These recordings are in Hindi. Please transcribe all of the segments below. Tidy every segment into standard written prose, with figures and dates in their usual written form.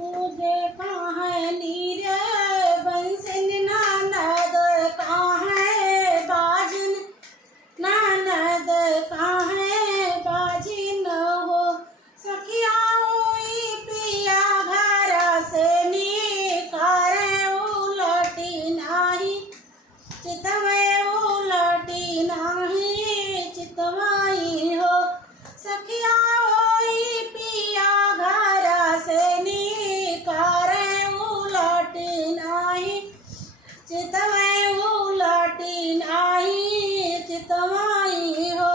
सूझे कहाँ नीर बंसिन ननद कहाँ बाजिन ननद कहाँ बाजिन हो सखिया पिया घर से निकारे उलटी नाही चितवै उलटी नाही चितवाई हो सखिया पिया घर से निकारे उलटी नाही चितवै उलटी नाही चितवाई हो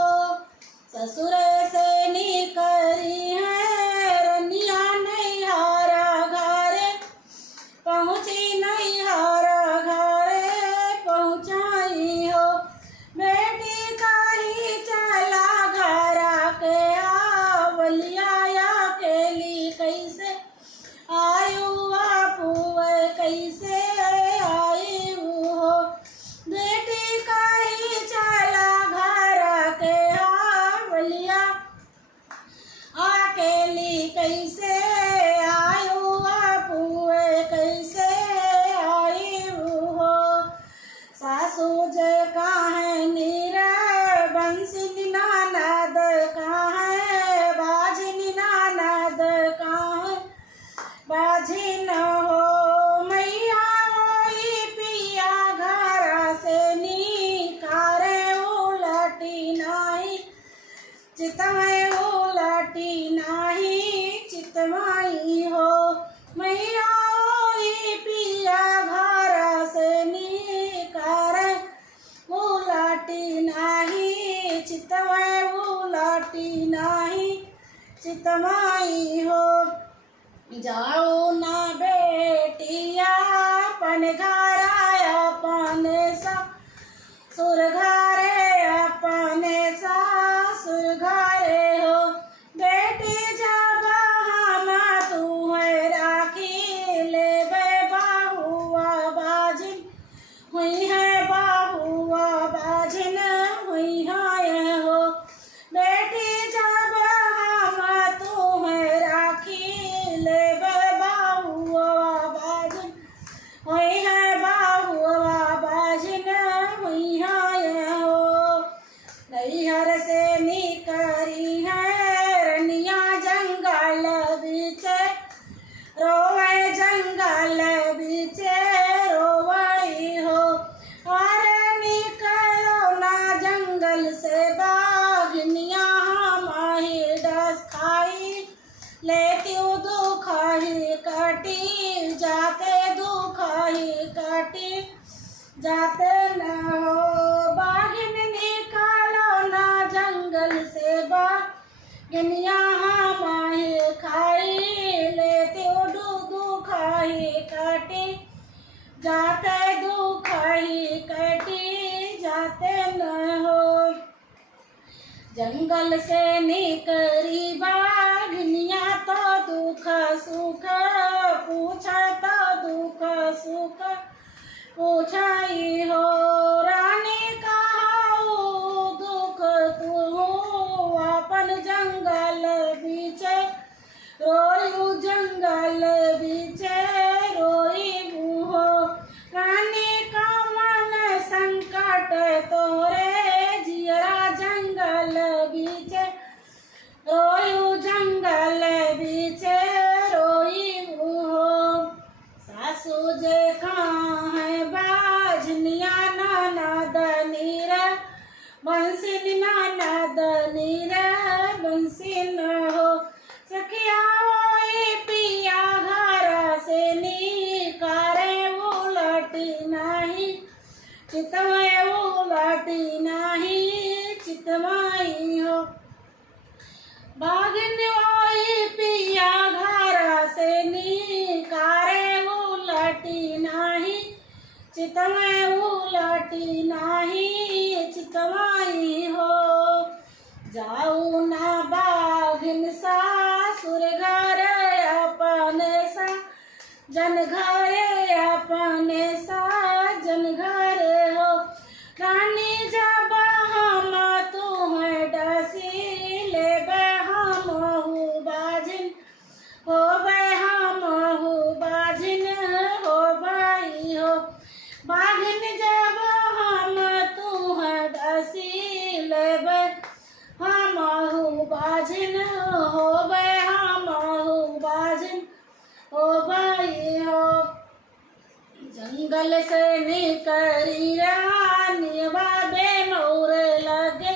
ससुर से निकरी है रनिया नैहर घरे पहुँची नैहर घरे पहुँचाई हो बेटी कही चला घर के आवलिया अकेली कैसे आयु बापुए कैसे आयु हो बेटी कही चला घर के आवलिया अकेली कैसे आयु बापुए कैसे आयु हो सासू जे कहाँ नीर बंसिन ननद कहाँ बाजिन ननद कहाँ बाजिन हो मैया पिया घर से निकारे उलटी नाही चितवै उलटी नाही चितवाई हो मैया पिया घर से निकारे उलटी नाही चितवै उलटी नाही चितवाई हो जाओ ना बेटिया अपन घर अपन ससुर घरे अपने सासुर घरे हो बेटी जब हम तुम्हें राखी लेबे बहुआ बाजिन हुई है बहुआ बाजिन हुई है हो बेटी जब हम तुम्हें राखी लेबे बहुआ बाजिन हुई है बहुआ बाजिन हुई है हो नैहर से निकरी है रनिया जंगल बीच रोवे जंगल बीच रोवई हो और निकलो ना जंगल से बाघनिया माही डस खाई लेती दुख ही कटी जाते दुख ही कटी जाते न हो बाघिन निकालो ना जंगल से बाघनिया माही खाई लेती दुख ही कटी जाते दुख ही कटी जाते न हो जंगल से निकरी बाघनिया तो दुख सुख पूछा तो दुख सुख पूछाई हो रानी कहाऊ दुख तू अपन जंगल बीच रोयू जंगल बीच रोई हो रानी का मन संकट तोरे जियरा जंगल बीच रोयू जंगल बीच रोई हो सासू जे कहाँ है बाजनिया ननद नीर बंसिन ननद नीर बंसिन हो सखिया पिया घर से निकारे उलटी नाही चितवै उलटी नाही चितवाई हो बाघिन पिया घर से निकारे उलटी नाही चितवै उलटी नाही चितवाई हो जाऊ ना बाघिन सासुर घर अपने सा जन घरे अपने सा जन घरे हो रानी जब हम तुम्हें डसी लेबे हम बाजिन होबे हम गल से निकली रानी बाबे मोरे लगे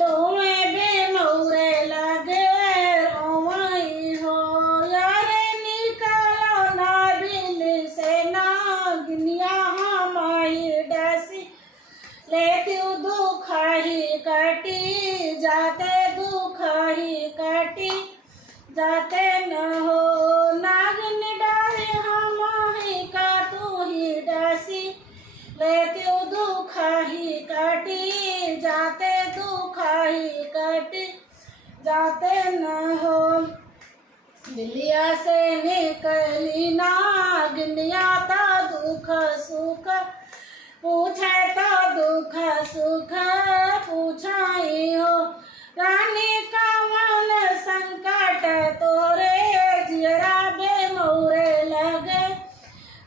रोवे बे मोरे लगे रोवई हो यारे निकलो ना बिल से नागिनिया हमारी डसी लेती दुख ही कटी जाते दुख ही कटी जाते न हो नागिन डारे हम ही का तू ही डसी लेती दुख ही कटी जाते दुख ही कटी जाते न हो बिलिया से निकली नागिनिया ता दुख सुख पूछे तो दुख सुख पूछाई हो रानी का मन संकट तोरे जियरा बे मोरे लगे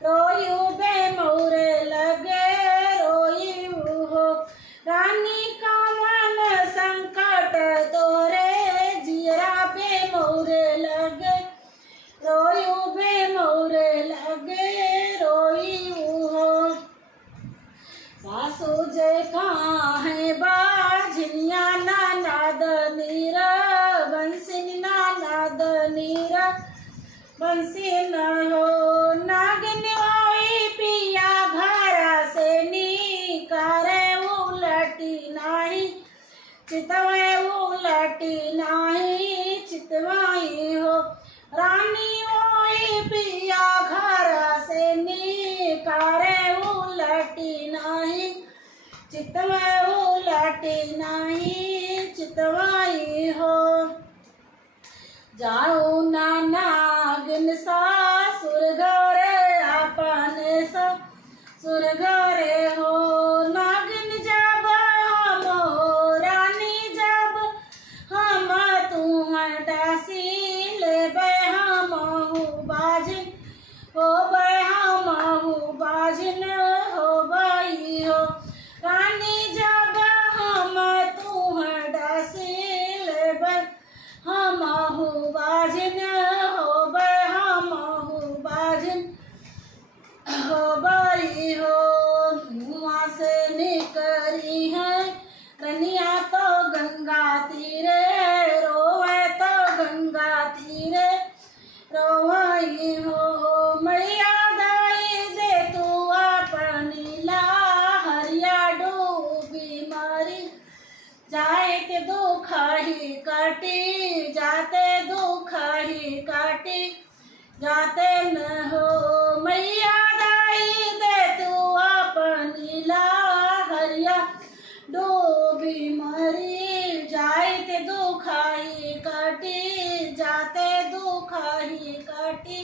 रोयू बे मोरे लगे रोयू हो रानी का मन संकट तोरे जियरा बे मोरे लगे रोयू बे मोरे लगे रोयू हो सासू जय कहाँ है बाझनिया नानाद नीरा बंसी नानाद नीरा बंसी न हो नागिन ओई पिया घर से निकारे उलटी नाही चितवाए उलटी नाही चितवाई हो रानी ओई पिया घर से निकारे उलटी नाही चितवाए उलटी नाही चितवाई हो जाऊ ना नागिन सासुर घरे आपने ससुर घरे हो नागिन जब हम हो रानी जब हम तू डासी लेबे हम बाजिन हो बे हम बाजिन हो बई हो रानी जब हम तू डासी लेबे हम बाजिन हो बे हम बाजिन हो बई हो धुआं से निकली है कन्या तो गंगा तीरे रोवे तो गंगा तीरे रोवई हो मैया दाई दे तू अपनी हरिया डूबी मरी जाए के दुख ही कटी जाते दुख ही कटी जाते न हो मैया दाई दे तू अपनी हरिया डूबी मरी जाए के दुख ही कटी जाते दुख ही कटी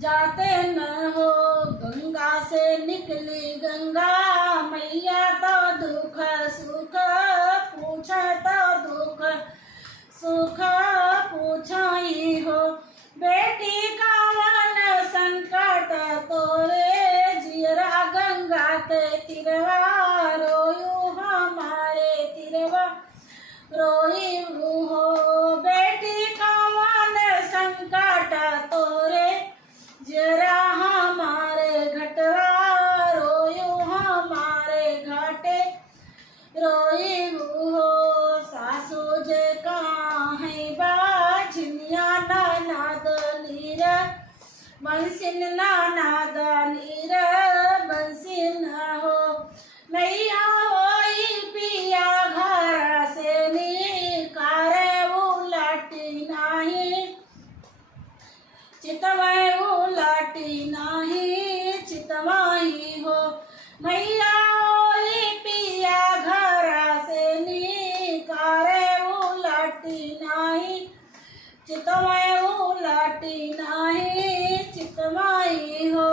जाते न हो गंगा से निकली गंगा मैया तो दुख सुख पूछा तो दुख सुख पूछाई हो बेटी का मन संकट तोरे जियरा गंगा के तिरवा रोयू हमारे तिरवा रोयू हो बेटी का मन संकट तोरे जरा हमारे घटवा रोयू हमारे घाटे रोयू हो सासू जे कहाँ है बाझनिया नानाद नीर बंसिन नानाद नीर बंसिन हो मैया होई पिया घर से निकारे उलटी नाही चितवाए उलटी नाही चितवाई हो मैया ओई पिया घर से निकारे उलटी नाही चितवाए उलटी नाही चितवाई हो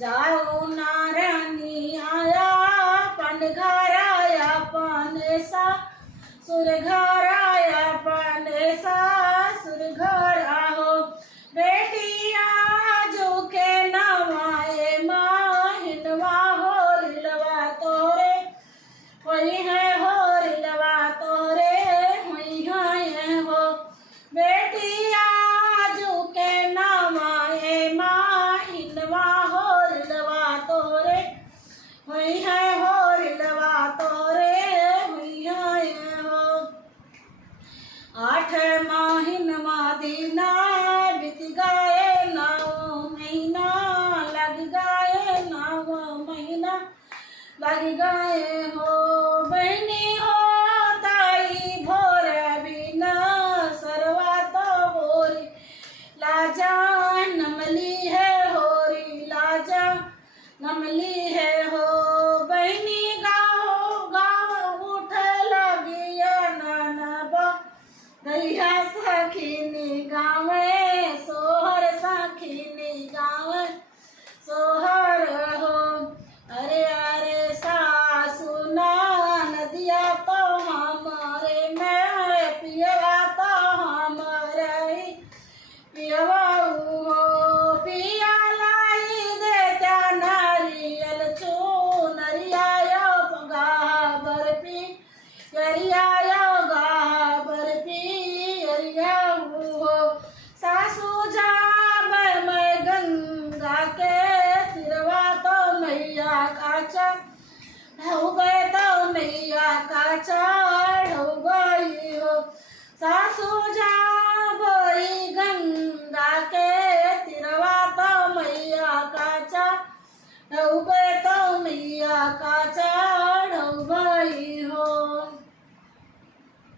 जाओ नारायणी आया पन घर आया पन सा सुर घर आया पन सा